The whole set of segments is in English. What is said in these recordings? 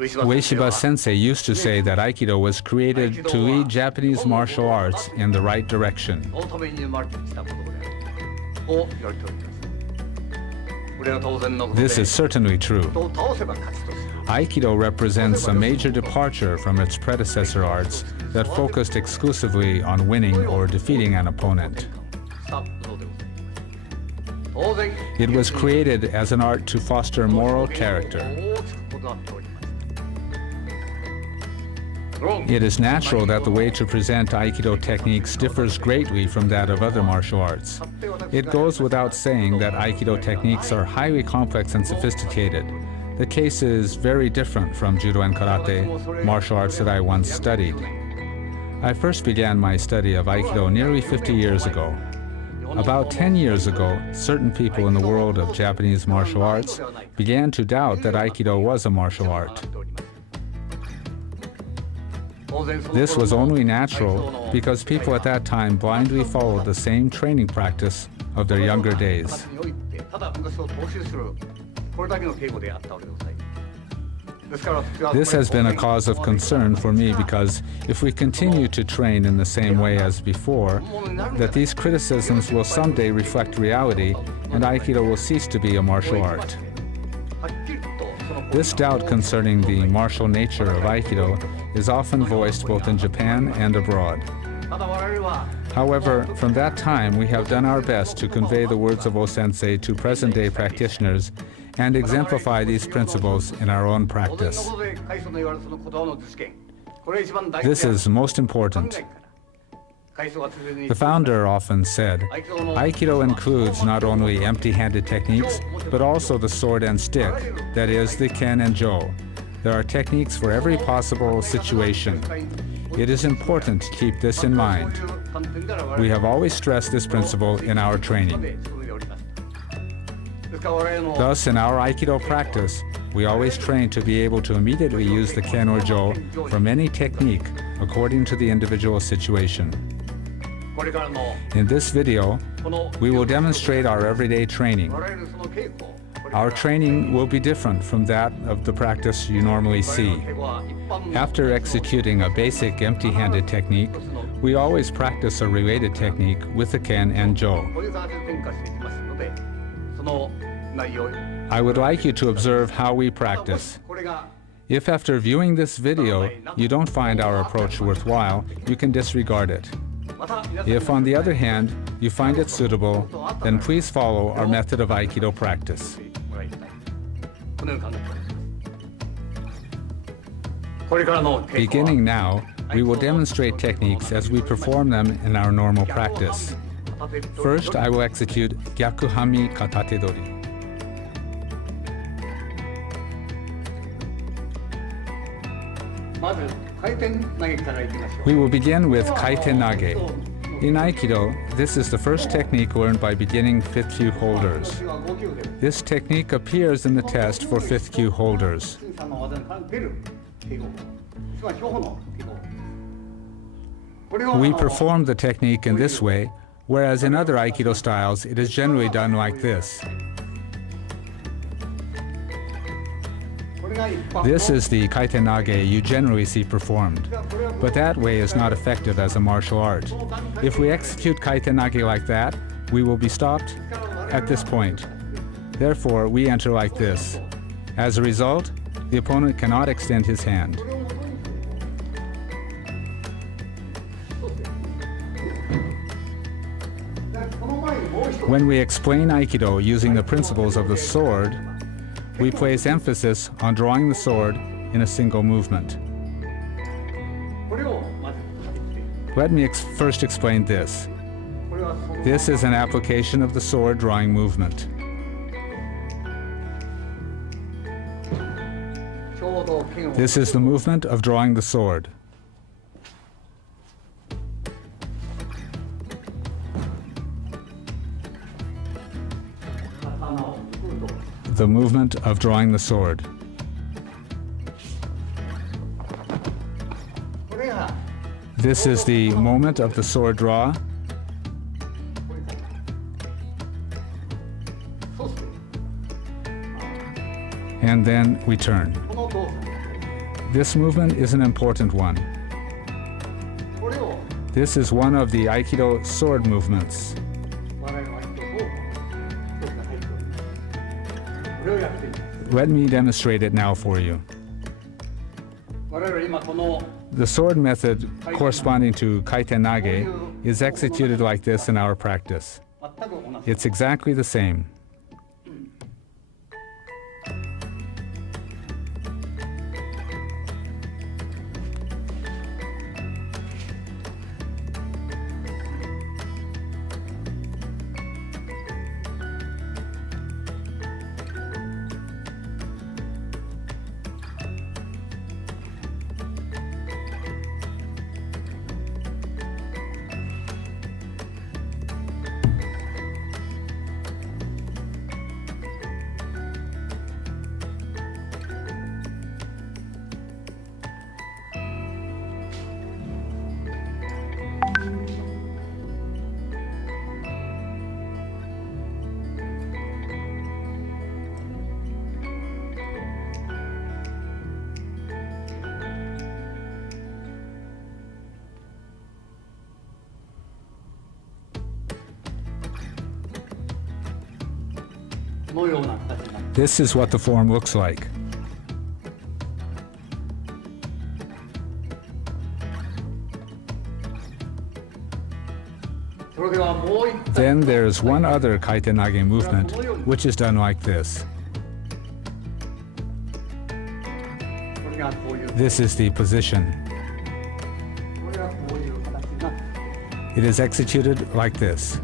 Ueshiba Sensei used to say that Aikido was created to lead Japanese martial arts in the right direction. This is certainly true. Aikido represents a major departure from its predecessor arts that focused exclusively on winning or defeating an opponent. It was created as an art to foster moral character. It is natural that the way to present Aikido techniques differs greatly from that of other martial arts. It goes without saying that Aikido techniques are highly complex and sophisticated. The case is very different from Judo and Karate, martial arts that I once studied. I first began my study of Aikido nearly 50 years ago. About 10 years ago, certain people in the world of Japanese martial arts began to doubt that Aikido was a martial art. This was only natural because people at that time blindly followed the same training practice of their younger days. This has been a cause of concern for me because if we continue to train in the same way as before, that these criticisms will someday reflect reality and Aikido will cease to be a martial art. This doubt concerning the martial nature of Aikido is often voiced both in Japan and abroad. However, from that time we have done our best to convey the words of O-sensei to present-day practitioners and exemplify these principles in our own practice. This is most important. The founder often said, Aikido includes not only empty-handed techniques, but also the sword and stick, that is, the ken and jo. There are techniques for every possible situation. It is important to keep this in mind. We have always stressed this principle in our training. Thus, in our Aikido practice, we always train to be able to immediately use the ken or jo from any technique according to the individual situation. In this video, we will demonstrate our everyday training. Our training will be different from that of the practice you normally see. After executing a basic empty-handed technique, we always practice a related technique with the ken and jo. I would like you to observe how we practice. If after viewing this video you don't find our approach worthwhile, you can disregard it. If, on the other hand, you find it suitable, then please follow our method of Aikido practice. Beginning now, we will demonstrate techniques as we perform them in our normal practice. First, I will execute Gyakuhanmi Katatedori. We will begin with kaiten nage. In Aikido, this is the first technique learned by beginning 5th kyu holders. This technique appears in the test for 5th kyu holders. We perform the technique in this way, whereas in other Aikido styles it is generally done like this. This is the kaiten nage you generally see performed, but that way is not effective as a martial art. If we execute kaiten nage like that, we will be stopped at this point. Therefore, we enter like this. As a result, the opponent cannot extend his hand. When we explain Aikido using the principles of the sword, we place emphasis on drawing the sword in a single movement. Let me first explain this. This is an application of the sword drawing movement. This is the movement of drawing the sword. The movement of drawing the sword. This is the moment of the sword draw. And then we turn. This movement is an important one. これを This is one of the Aikido sword movements. 我々の合気道を一つの入っております。これをやっています。 Let me demonstrate it now for you. 我々は今この The sword method corresponding to kaiten nage is executed like this in our practice. 全く同じ It's exactly the same. This is what the form looks like. Then there's one other kaiten nage movement, which is done like this. This is the position. It is executed like this.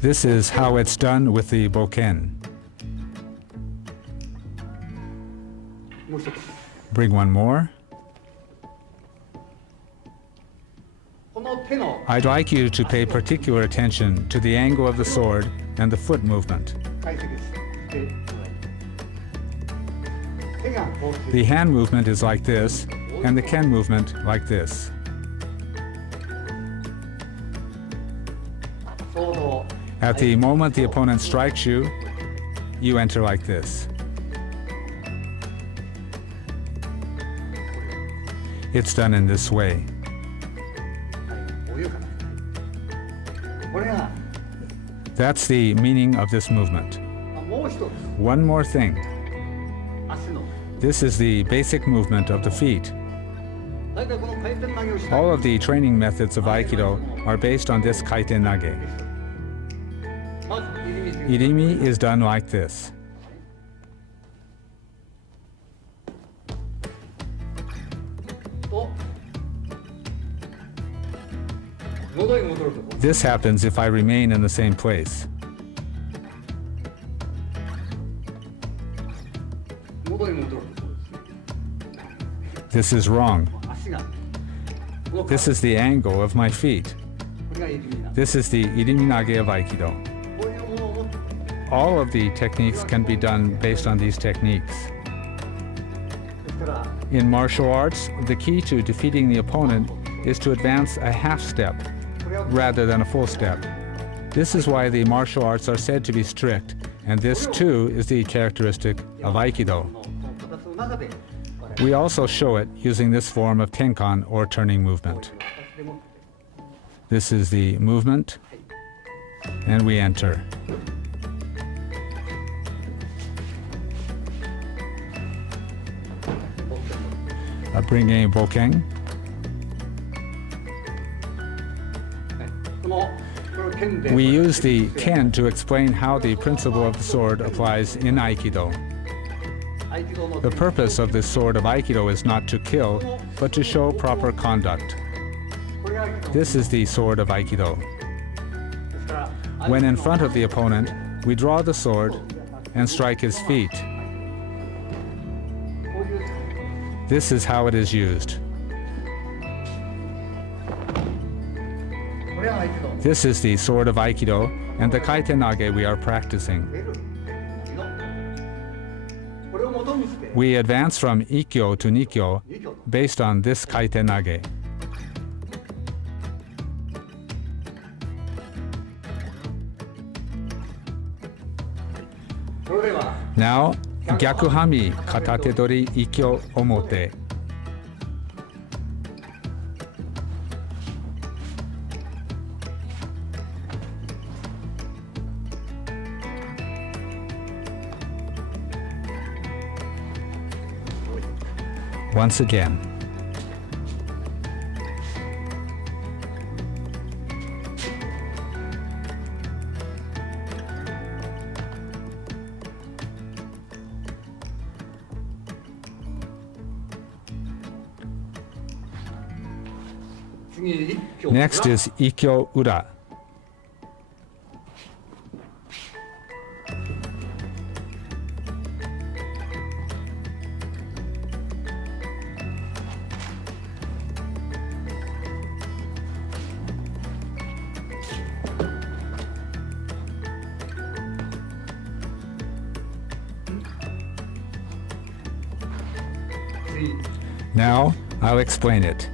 This is how it's done with the bokken. Bring one more. I'd like you to pay particular attention to the angle of the sword and the foot movement. The hand movement is like this, and the ken movement like this. At the moment the opponent strikes you, you enter like this. It's done in this way. That's the meaning of this movement. One more thing. This is the basic movement of the feet. All of the training methods of Aikido are based on this kaiten nage. Irimi is done like this. This happens if I remain in the same place. This is wrong. This is the angle of my feet. This is the irimi nage of Aikido. All of the techniques can be done based on these techniques. In martial arts, the key to defeating the opponent is to advance a half step rather than a full step. This is why the martial arts are said to be strict, and this too is the characteristic of Aikido. We also show it using this form of tenkan or turning movement. This is the movement, and we enter. Bring a bokken. We use the ken to explain how the principle of the sword applies in Aikido. The purpose of this sword of Aikido is not to kill, but to show proper conduct. This is the sword of Aikido. When in front of the opponent, we draw the sword and strike his feet. This is how it is used. This is the sword of Aikido and the kaiten nage we are practicing. We advance from ikkyo to nikyo based on this kaiten nage. Now, Gyakuhanmi Katatedori Ikkyo Omote. Once again. Next is Ikkyo Ura. Now, I'll explain it.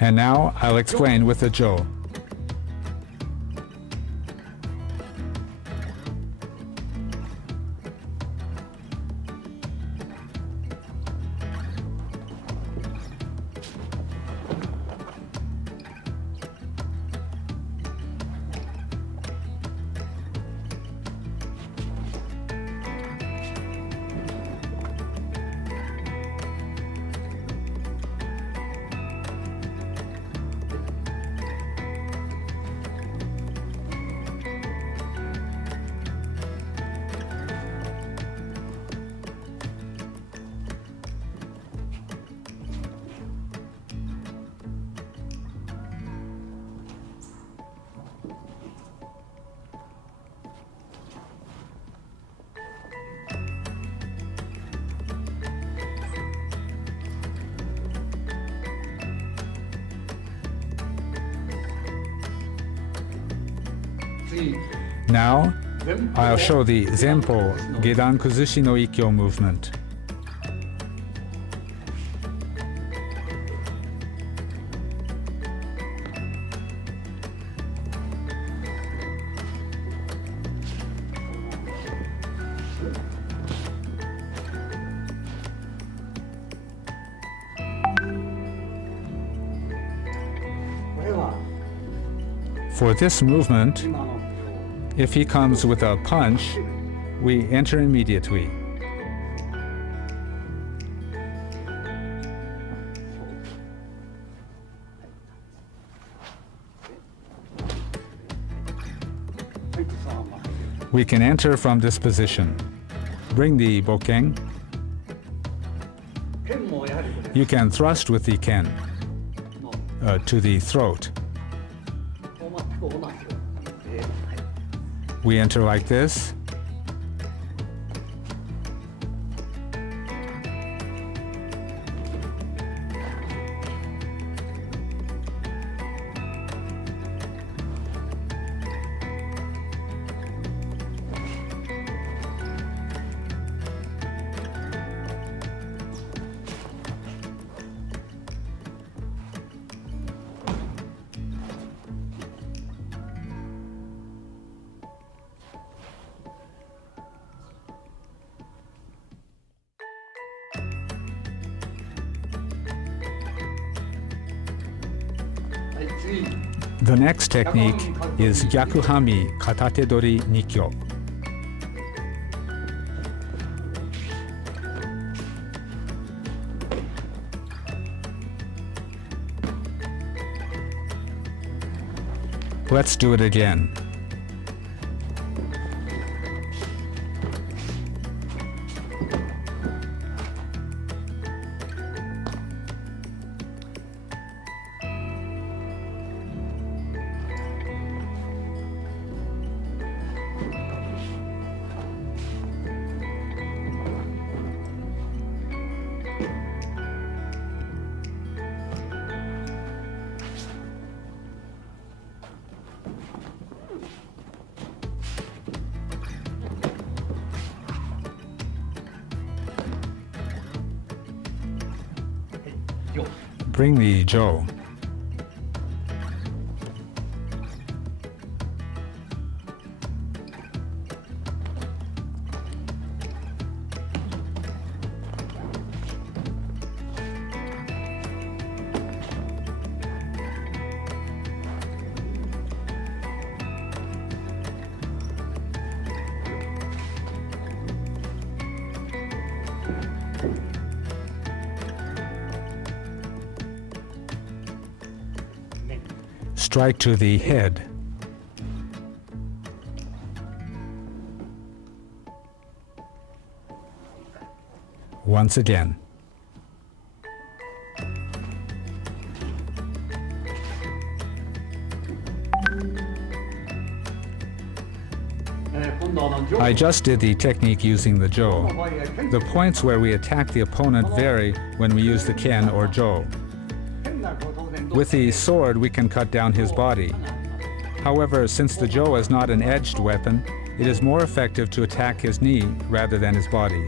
And now I'll explain with the jo. Now, I'll show the Zenpo Gedan Kuzushi no Ikkyo movement. For this movement, if he comes with a punch, we enter immediately. We can enter from this position. Bring the bokken. You can thrust with the ken to the throat. We enter like this. The next technique is Gyakuhanmi Katatedori Nikkyo. Let's do it again. Bring the jo. Strike to the head. Once again. I just did the technique using the jo. The points where we attack the opponent vary when we use the ken or jo. With the sword, we can cut down his body. However, since the jo is not an edged weapon, it is more effective to attack his knee rather than his body.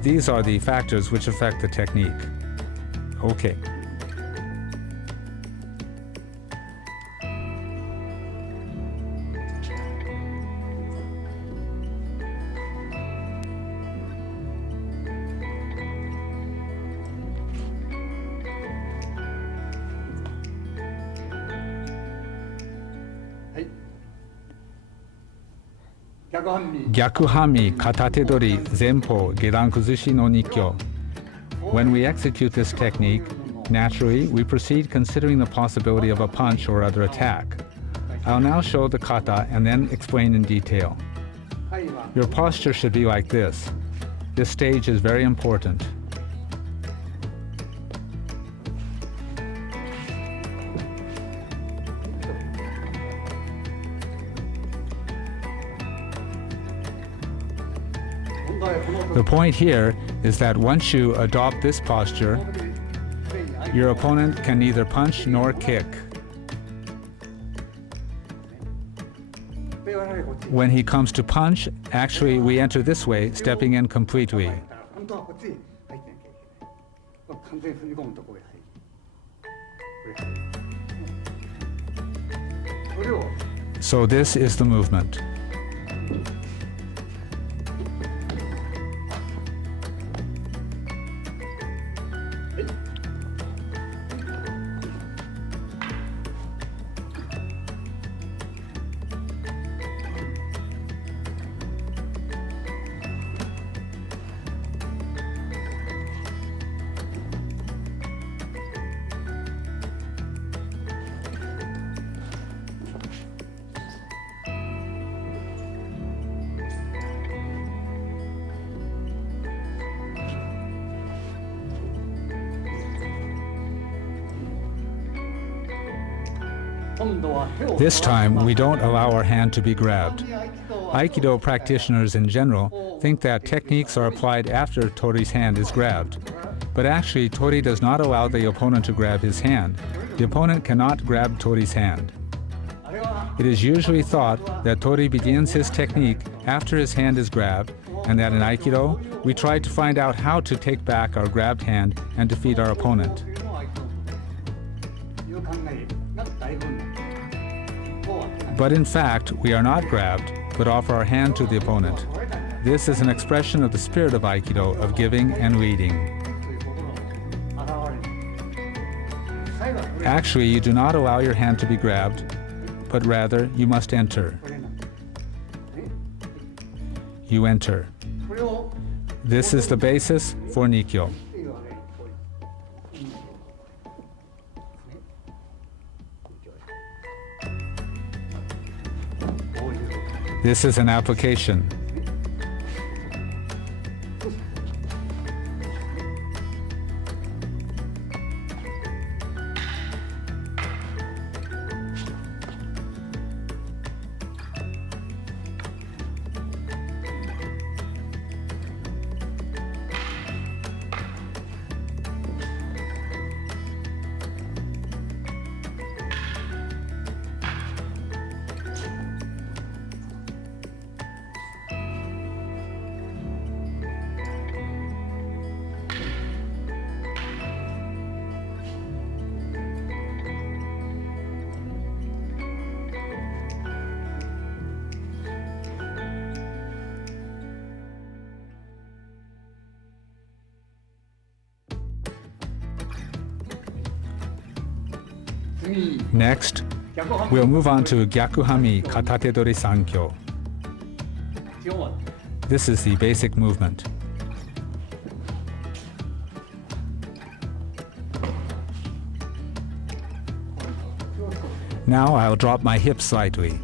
These are the factors which affect the technique. Okay. Gyakuhanmi Katatedori Zenpo Gedan Kuzushi no Nikyo. When we execute this technique, naturally we proceed considering the possibility of a punch or other attack. I'll now show the kata and then explain in detail. Your posture should be like this. This stage is very important. The point here is that once you adopt this posture, your opponent can neither punch nor kick. When he comes to punch, actually we enter this way, stepping in completely. So this is the movement. This time, we don't allow our hand to be grabbed. Aikido practitioners in general think that techniques are applied after Tori's hand is grabbed. But actually, Tori does not allow the opponent to grab his hand. The opponent cannot grab Tori's hand. It is usually thought that Tori begins his technique after his hand is grabbed, and that in Aikido, we try to find out how to take back our grabbed hand and defeat our opponent. But in fact, we are not grabbed, but offer our hand to the opponent. This is an expression of the spirit of Aikido, of giving and leading. Actually, you do not allow your hand to be grabbed, but rather you must enter. You enter. This is the basis for Nikyo. This is an application. Next, we'll move on to Gyakuhanmi Katatedori Sankyo. This is the basic movement. Now I'll drop my hips slightly.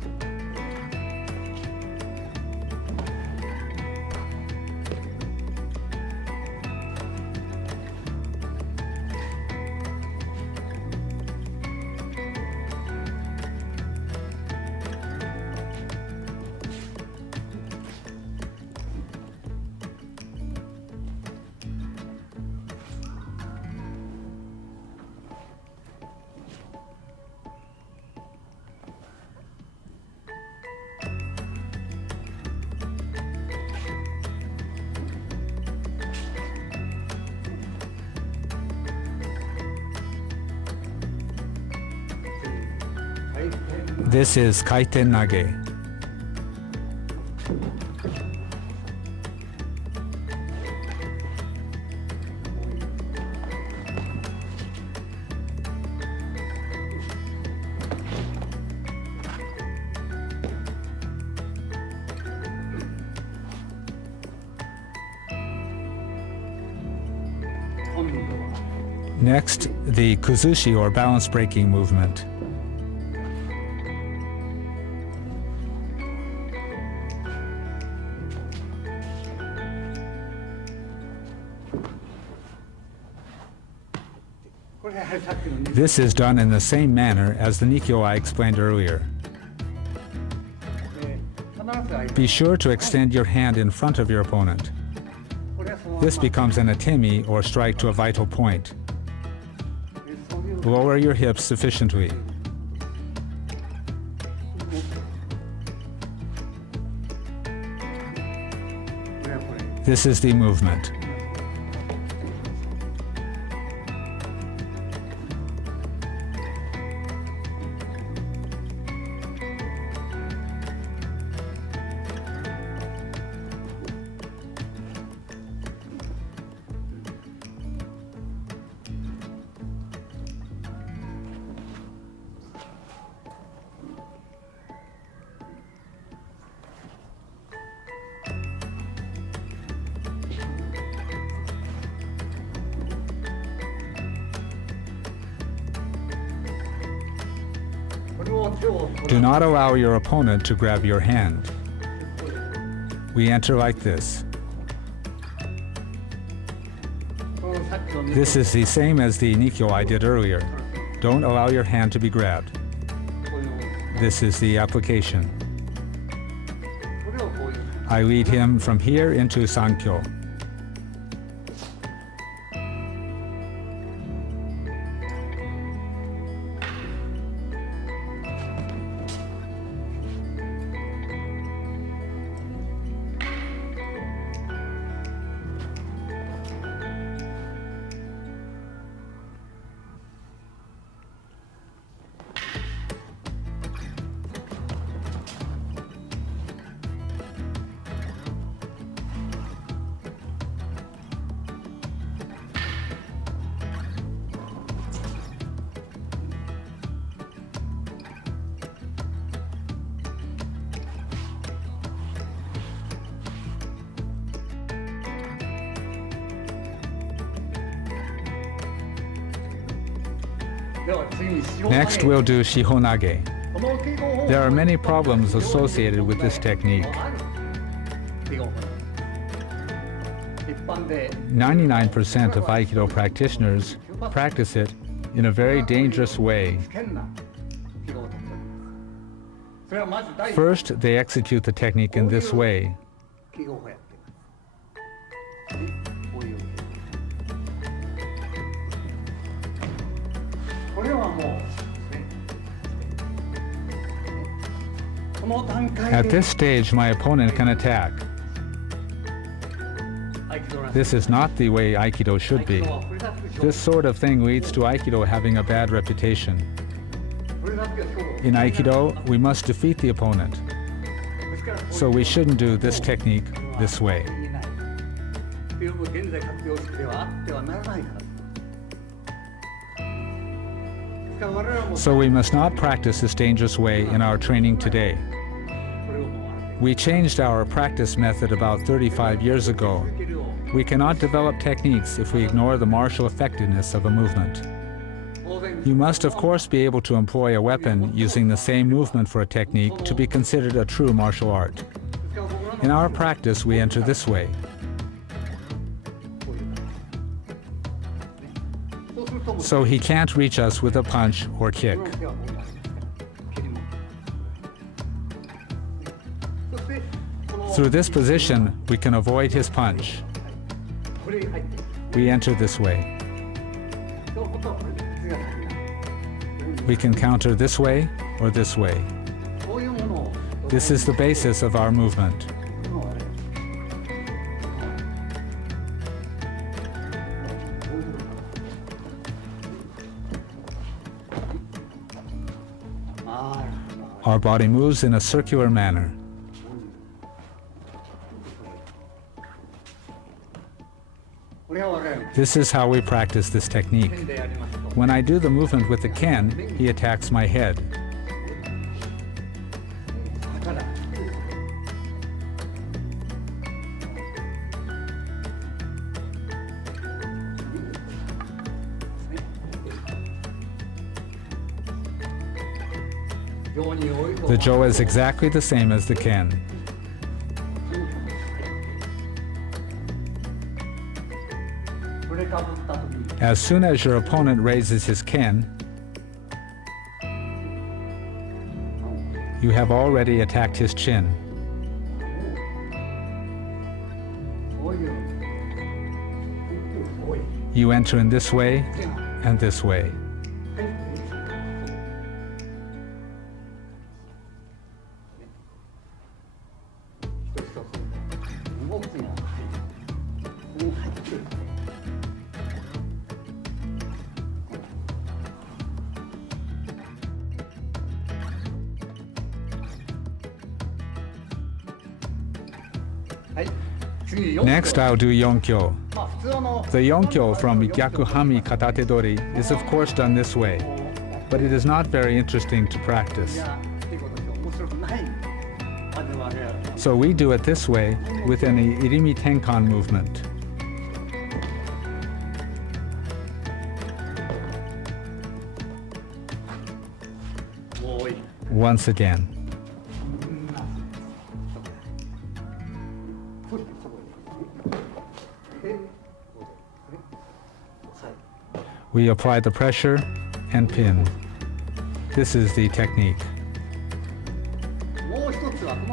This is kaiten nage. Next, the kuzushi or balance breaking movement. This is done in the same manner as the Nikyo I explained earlier. Be sure to extend your hand in front of your opponent. This becomes an atemi or strike to a vital point. Lower your hips sufficiently. This is the movement. Do not allow your opponent to grab your hand. We enter like this. This is the same as the Nikyo I did earlier. Don't allow your hand to be grabbed. This is the application. I lead him from here into Sankyo. Next, we'll do Shihonage. There are many problems associated with this technique. 99% of Aikido practitioners practice it in a very dangerous way. First, they execute the technique in this way. At this stage, my opponent can attack. This is not the way Aikido should be. This sort of thing leads to Aikido having a bad reputation. In Aikido, we must defeat the opponent. So we shouldn't do this technique this way. So we must not practice this dangerous way in our training today. We changed our practice method about 35 years ago. We cannot develop techniques if we ignore the martial effectiveness of a movement. You must of course be able to employ a weapon using the same movement for a technique to be considered a true martial art. In our practice, we enter this way. So he can't reach us with a punch or kick. Through this position, we can avoid his punch. We enter this way. We can counter this way or this way. This is the basis of our movement. Our body moves in a circular manner. This is how we practice this technique. When I do the movement with the ken, he attacks my head. The jo is exactly the same as the ken. As soon as your opponent raises his ken, you have already attacked his chin. You enter in this way and this way. Next, I'll do yonkyo. The yonkyo from Gyakuhanmi Katatedori is of course done this way, but it is not very interesting to practice. So we do it this way with an Izumi Tenkan movement. Once again. We apply the pressure and pin. This is the technique.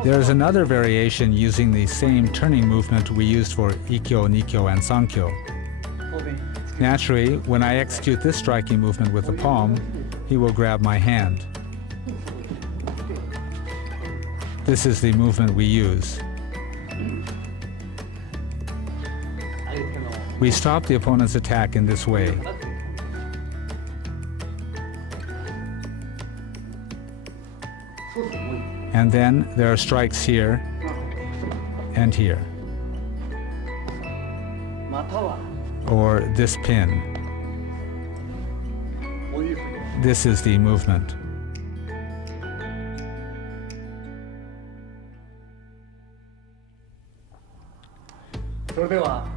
There is another variation using the same turning movement we used for ikkyo, nikkyo, and sankyo. Naturally, when I execute this striking movement with the palm, he will grab my hand. This is the movement we use. We stop the opponent's attack in this way. And then there are strikes here and here. Or this pin. This is the movement.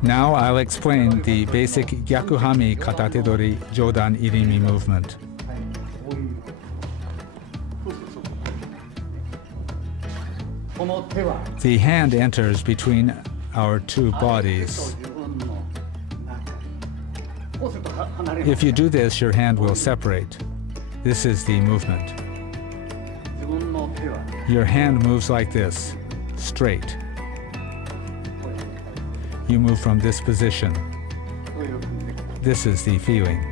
Now I'll explain the basic Gyakuhanmi Katatedori Jodan Irimi movement. The hand enters between our two bodies. If you do this, your hand will separate. This is the movement. Your hand moves like this, straight. You move from this position. This is the feeling.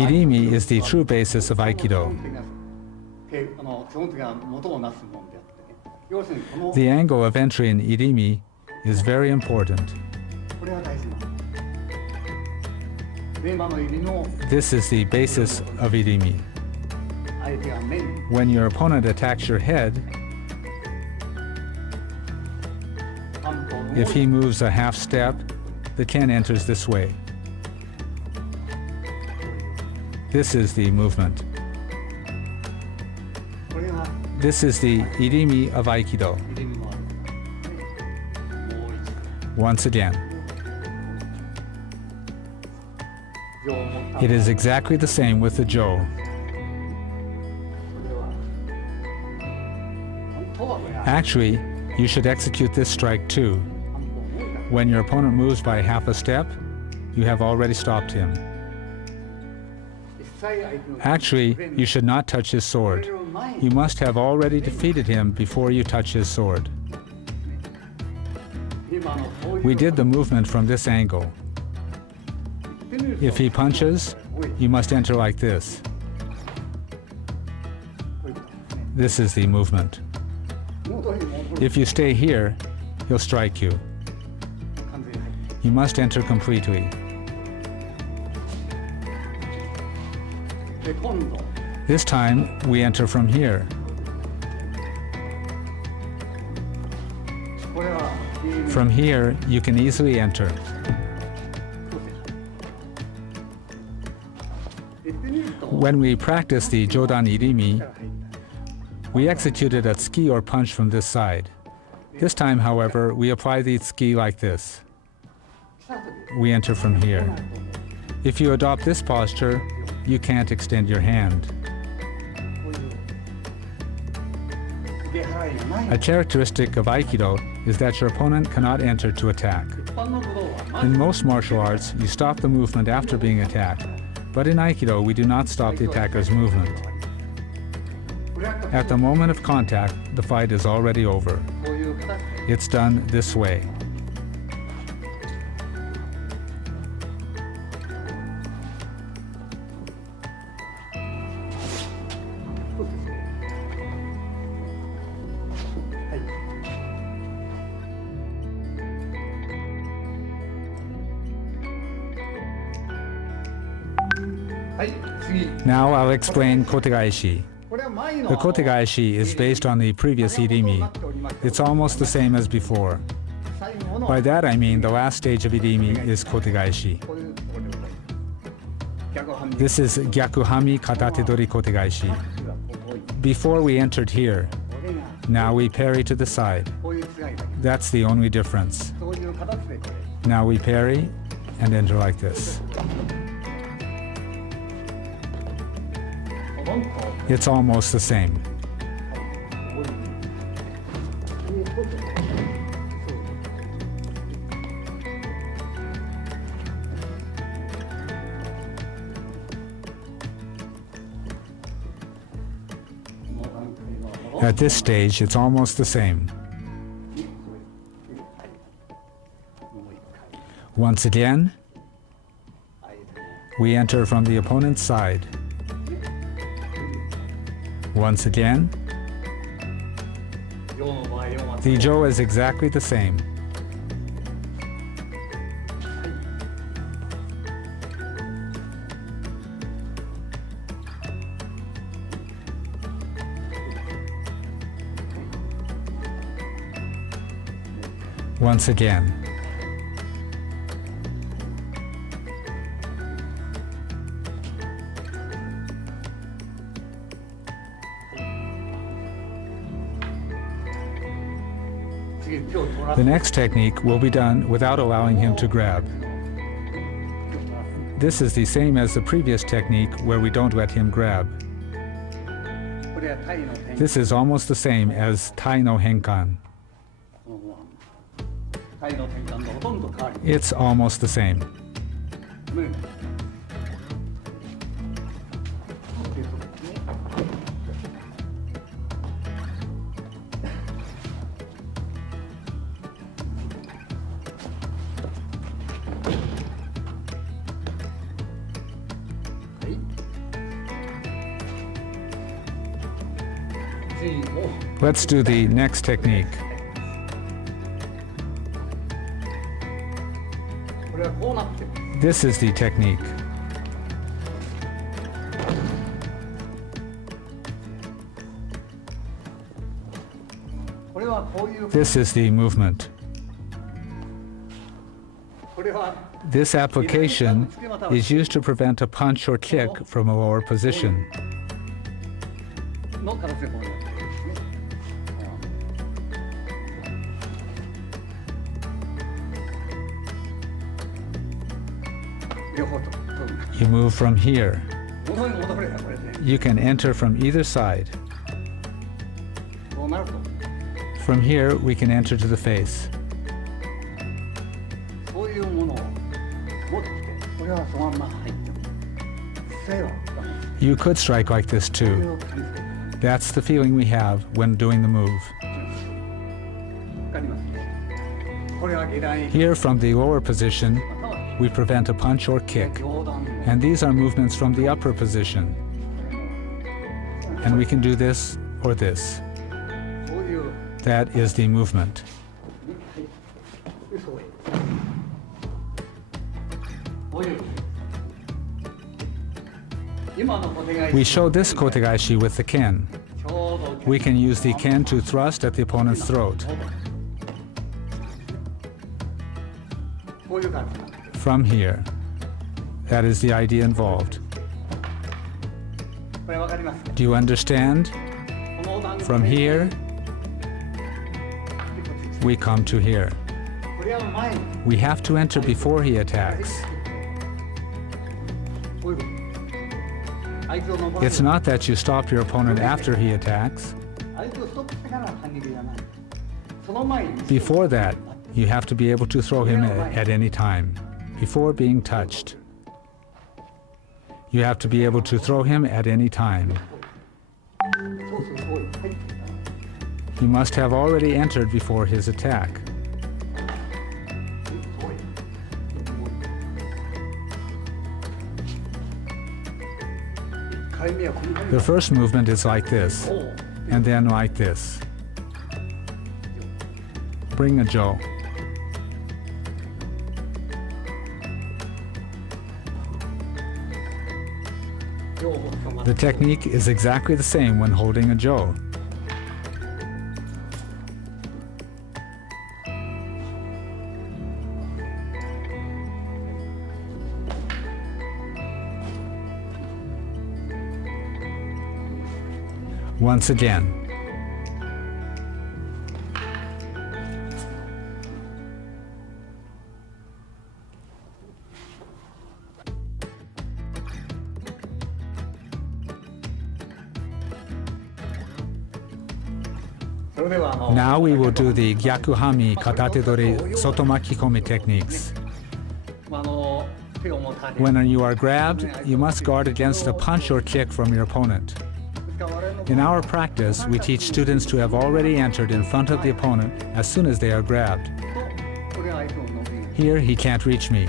Irimi is the true basis of Aikido. The angle of entry in Irimi is very important. This is the basis of Irimi. When your opponent attacks your head, If he moves a half step, the ken enters this way. This is the movement. これが This is the irimi of Aikido. 入れ身もある。もう一 Once again, 度。上も it is exactly the same with the jo. これは本当はこれ Actually, you should execute this strike too. 半歩もいか When your opponent moves by half a step, you have already stopped him. 実際相手の Actually, you should not touch his こ sword. れを前に You must have already defeated him before you touch his sword. 今のこういう We did the movement from this angle. 言ってみると If he punches, you must enter like this. こういうことですね This is the movement. 戻り戻り If you stay here, he'll strike you. 完全に入って You must enter completely. で今度 This time, we enter from here. これは From here, you can easily enter. 言ってみると When we practice the Jodan Irimi, we execute it at tsuki or punch from this side. This time, however, we apply the tsuki like this. 来た時 We enter from here. If you adopt this posture, you can't extend your hand. こういう出払いがない A characteristic of Aikido is that your opponent cannot enter to attack. 一般の武道はま In ず most martial arts, you stop the movement after being attacked. But in Aikido, we do not stop the attacker's movement. これは At the moment of contact, the fight is already over. こういう形で It's done this way. そうですねはい はい次 Now I'll explain kotegaishi. これは前の The kotegaishi is based on the previous irimi. It's almost the same as before. 最後の By that I mean the last stage of irimi is kotegaishi. こういうところでございます逆半身 This is Gyakuhanmi Katatedori kotegaishi. ここに Before we entered here, これが now we parry to the side. こういう違いだけ That's the only difference. そういう形でこれ Now we parry and enter like this. ほとんど It's almost the same. こういうことそう At this stage, it's almost the same. Once again, we enter from the opponent's side. Once again, the jo is exactly the same. Once again. The next technique will be done without allowing him to grab. This is the same as the previous technique where we don't let him grab. This is almost the same as Tai no Henkan. It's almost the same. Let's do the next technique. This is the technique. This is the movement. これは This application is used to prevent a punch or kick from a lower position. の形でこうなってるんですね。両方と。 You move from here. 元に戻ればこれで You can enter from either side. こうなると From here, we can enter to the face. そういうものを持ってきてこれはそのまま入っても実際は You could strike like this これ too. を感じてる That's the feeling we have when doing the move. わかりますね。これは下段へ Here, from the lower position, または we prevent a punch or kick. 上段 And these are movements from the upper position. And we can do this or this. そういう That is the movement. 嘘へこういう今の小手返し We show this kotegaeshi with the ken. ちょうど We can use the ken to thrust at the opponent's throat. こういう感じ From here. That is the idea involved. これわかります Do you understand? この段階 From here, we come to here. これは前に We have to enter before he attacks. こういうこと相手を伸ば It's す not that you stop your opponent after he attacks. 相手をストップしてから反撃がないその前に Before that, you have to be able to throw him at any time, before being touched. You have to be able to throw him at any time. そうするとこういう入っていた You must have already entered before his attack. 1回目はこの感 The first movement is like this, じこう and then like this. Bring a Joe. The technique is exactly the same when holding a Joe. Once again. Now we will do the Gyakuhanmi Katatedori Sotomakikomi techniques. When you are grabbed, you must guard against a punch or kick from your opponent. In our practice, we teach students to have already entered in front of the opponent as soon as they are grabbed. Here, he can't reach me.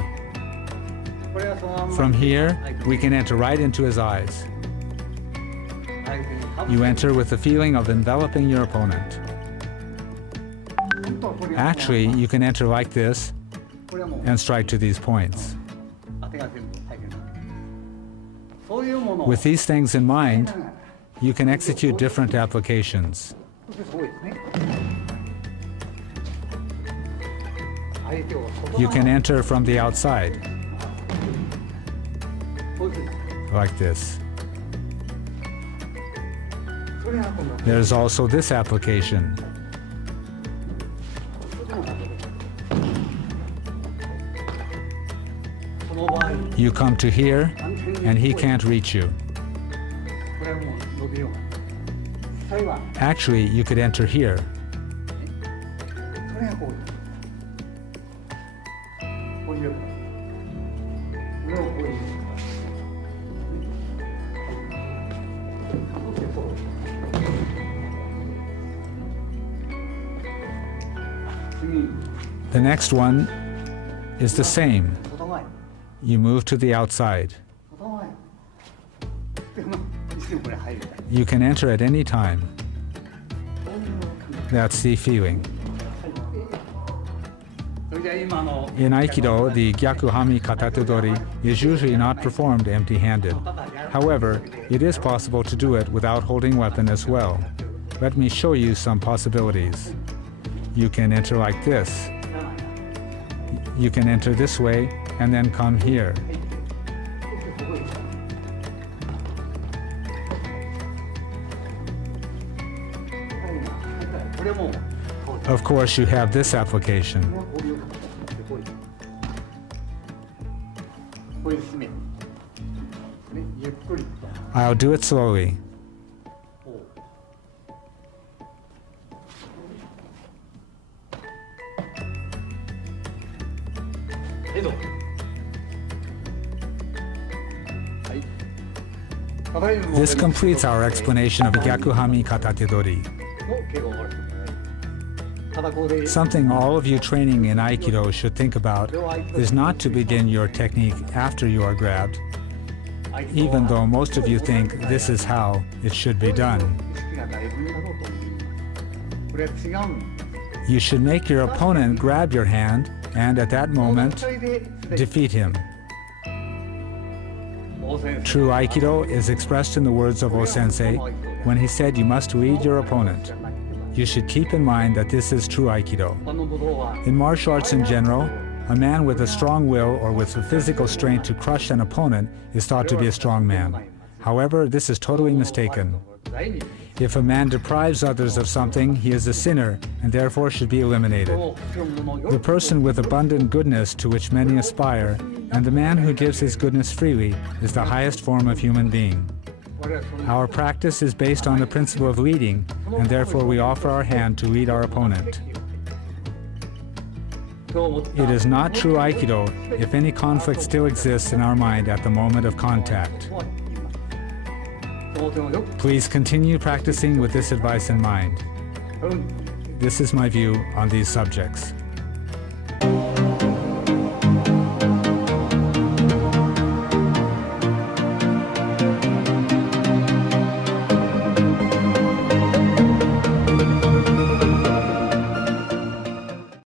From here, we can enter right into his eyes. You enter with the feeling of enveloping your opponent. Actually, you can enter like this and strike to these points. With these things in mind, you can execute different applications. You can enter from the outside, like this. There's also this application. You come to here, and he can't reach you. Actually, you could enter here. The next one is the same. You move to the outside. You can enter at any time. That's the feeling. In Aikido, the Gyakuhanmi Katatedori is usually not performed empty-handed. However, it is possible to do it without holding weapon as well. Let me show you some possibilities. You can enter like this. You can enter this way and then come here. ここへこれも Of course, you have this application. これですね。ゆっくり。 I'll do it slowly. はい、どうぞ。はい。 This completes our explanation of Gyakuhanmi Katatedori. Something all of you training in Aikido should think about is not to begin your technique after you are grabbed, even though most of you think this is how it should be done. You should make your opponent grab your hand and at that moment, defeat him. True Aikido is expressed in the words of O-sensei when he said you must lead your opponent. You should keep in mind that this is true Aikido. In martial arts in general, a man with a strong will or with the physical strength to crush an opponent is thought to be a strong man. However, this is totally mistaken. If a man deprives others of something, he is a sinner and therefore should be eliminated. The person with abundant goodness to which many aspire, and the man who gives his goodness freely, is the highest form of human being. Our practice is based on the principle of leading, and therefore we offer our hand to lead our opponent. It is not true Aikido if any conflict still exists in our mind at the moment of contact. Please continue practicing with this advice in mind. This is my view on these subjects.